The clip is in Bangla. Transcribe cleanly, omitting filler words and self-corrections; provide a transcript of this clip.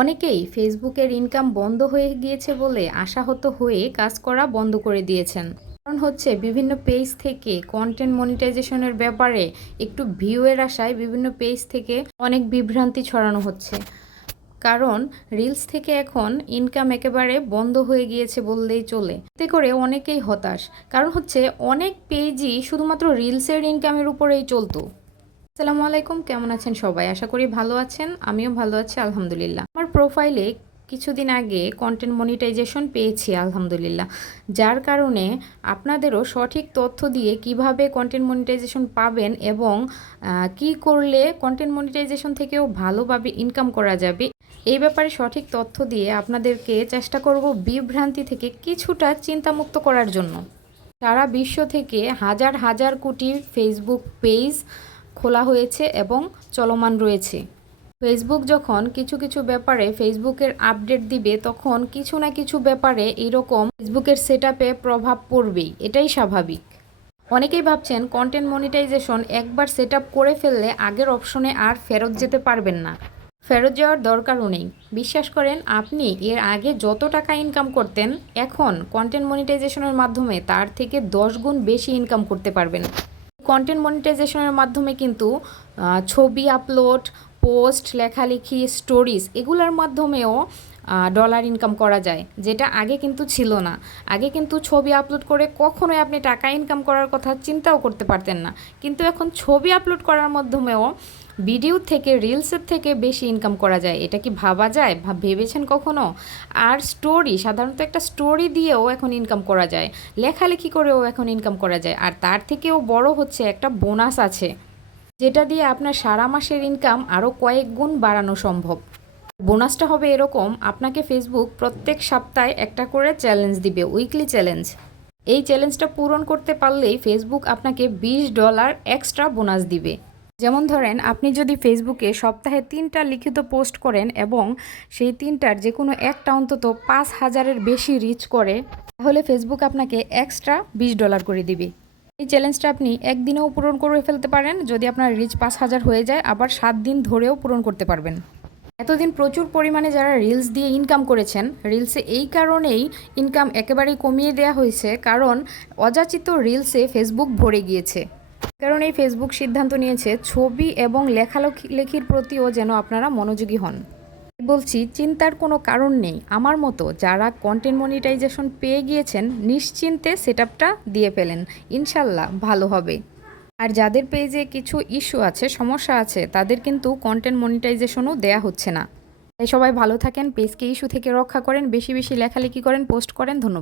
অনেকেই ফেসবুকের ইনকাম বন্ধ হয়ে গিয়েছে বলে আশাহত হয়ে কাজ করা বন্ধ করে দিয়েছেন। কারণ হচ্ছে বিভিন্ন পেজ থেকে কন্টেন্ট মনিটাইজেশনের ব্যাপারে একটু ভিউয়ের আশায় বিভিন্ন পেজ থেকে অনেক বিভ্রান্তি ছড়ানো হচ্ছে। কারণ রিলস থেকে এখন ইনকাম একেবারে বন্ধ হয়ে গিয়েছে বললেই চলে। এতে করে অনেকেই হতাশ। কারণ হচ্ছে অনেক পেজই শুধুমাত্র রিলসের ইনকামের উপরেই চলতো। আসসালামু আলাইকুম, কেমন আছেন সবাই? আশা করি ভালো আছেন। আমিও ভালো আছি আলহামদুলিল্লাহ। আমার প্রোফাইলে কিছুদিন আগে কন্টেন্ট মনিটাইজেশন পেয়েছি আলহামদুলিল্লাহ, যার কারণে আপনাদেরও সঠিক তথ্য দিয়ে কিভাবে কন্টেন্ট মনিটাইজেশন পাবেন এবং কি করলে কন্টেন্ট মনিটাইজেশন থেকেও ভালোভাবে ইনকাম করা যাবে, এই ব্যাপারে সঠিক তথ্য দিয়ে আপনাদেরকে চেষ্টা করব বিভ্রান্তি থেকে কিছুটা চিন্তামুক্ত করার জন্য। সারা বিশ্ব থেকে হাজার হাজার কোটি ফেসবুক পেজ খোলা হয়েছে এবং চলমান রয়েছে। ফেসবুক যখন কিছু কিছু ব্যাপারে ফেসবুকের আপডেট দিবে, তখন কিছু না কিছু ব্যাপারে এরকম ফেসবুকের সেটআপে প্রভাব পড়বেই, এটাই স্বাভাবিক। অনেকেই ভাবছেন কন্টেন্ট মনিটাইজেশন একবার সেটআপ করে ফেললে আগের অপশনে আর ফেরত যেতে পারবেন না। ফেরত যাওয়ার দরকারও নেই। বিশ্বাস করেন, আপনি এর আগে যত টাকা ইনকাম করতেন, এখন কন্টেন্ট মনিটাইজেশনের মাধ্যমে তার থেকে 10 গুণ বেশি ইনকাম করতে পারবেন। কন্টেন্ট মনিটাইজেশনের মাধ্যমে কিন্তু ছবি আপলোড, পোস্ট, লেখালেখি, স্টোরিজ এগুলোর মাধ্যমেও ডলার ইনকাম করা যায়, যেটা আগে কিন্তু ছিল না। আগে কিন্তু ছবি আপলোড করে কখনোই আপনি টাকা ইনকাম করার কথা চিন্তাও করতে পারতেন না, কিন্তু এখন ছবি আপলোড করার মাধ্যমেও ভিডিও থেকে, রিলসের থেকে বেশি ইনকাম করা যায়। এটা কি ভাবা যায়? ভেবেছেন কখনো? আর স্টোরি, সাধারণত একটা স্টোরি দিয়েও এখন ইনকাম করা যায়, লেখালেখি করেও এখন ইনকাম করা যায়। আর তার থেকেও বড় হচ্ছে একটা বোনাস আছে, যেটা দিয়ে আপনার সারা মাসের ইনকাম আরও কয়েক গুণ বাড়ানো সম্ভব। বোনাসটা হবে এরকম: আপনাকে ফেসবুক প্রত্যেক সপ্তাহে একটা করে চ্যালেঞ্জ দিবে, উইকলি চ্যালেঞ্জ। এই চ্যালেঞ্জটা পূরণ করতে পারলেই ফেসবুক আপনাকে $20 এক্সট্রা বোনাস দিবে। যেমন ধরেন, আপনি যদি ফেসবুকে সপ্তাহে 3টা লিখিত পোস্ট করেন এবং সেই 3টার যে কোনো একটা অন্তত 5,000-এর বেশি রিচ করে, তাহলে ফেসবুক আপনাকে এক্সট্রা $20 করে দিবে। এই চ্যালেঞ্জটা আপনি একদিনেও পূরণ করে ফেলতে পারেন যদি আপনার রিচ 5,000 হয়ে যায়, আবার 7 দিন ধরেও পূরণ করতে পারবেন। এতদিন প্রচুর পরিমাণে যারা রিলস দিয়ে ইনকাম করেছেন, রিলসে এই কারণেই ইনকাম একেবারেই কমিয়ে দেওয়া হয়েছে, কারণ অযাচিত রিলসে ফেসবুক ভরে গিয়েছে। কারণ এই ফেসবুক সিদ্ধান্ত নিয়েছে ছবি এবং লেখালেখির প্রতিও যেন আপনারা মনোযোগী হন। বলছি, চিন্তার কোনো কারণ নেই। আমার মতো যারা কন্টেন্ট মনিটাইজেশন পেয়ে গিয়েছেন, নিশ্চিন্তে সেটআপটা দিয়ে ফেলেন, ইনশাল্লাহ ভালো হবে। আর যাদের পেজে কিছু ইস্যু আছে, সমস্যা আছে, তাদের কিন্তু কন্টেন্ট মনিটাইজেশনও দেয়া হচ্ছে না। তাই সবাই ভালো থাকেন, পেজকে ইস্যু থেকে রক্ষা করেন, বেশি বেশি লেখালেখি করেন, পোস্ট করেন। ধন্যবাদ।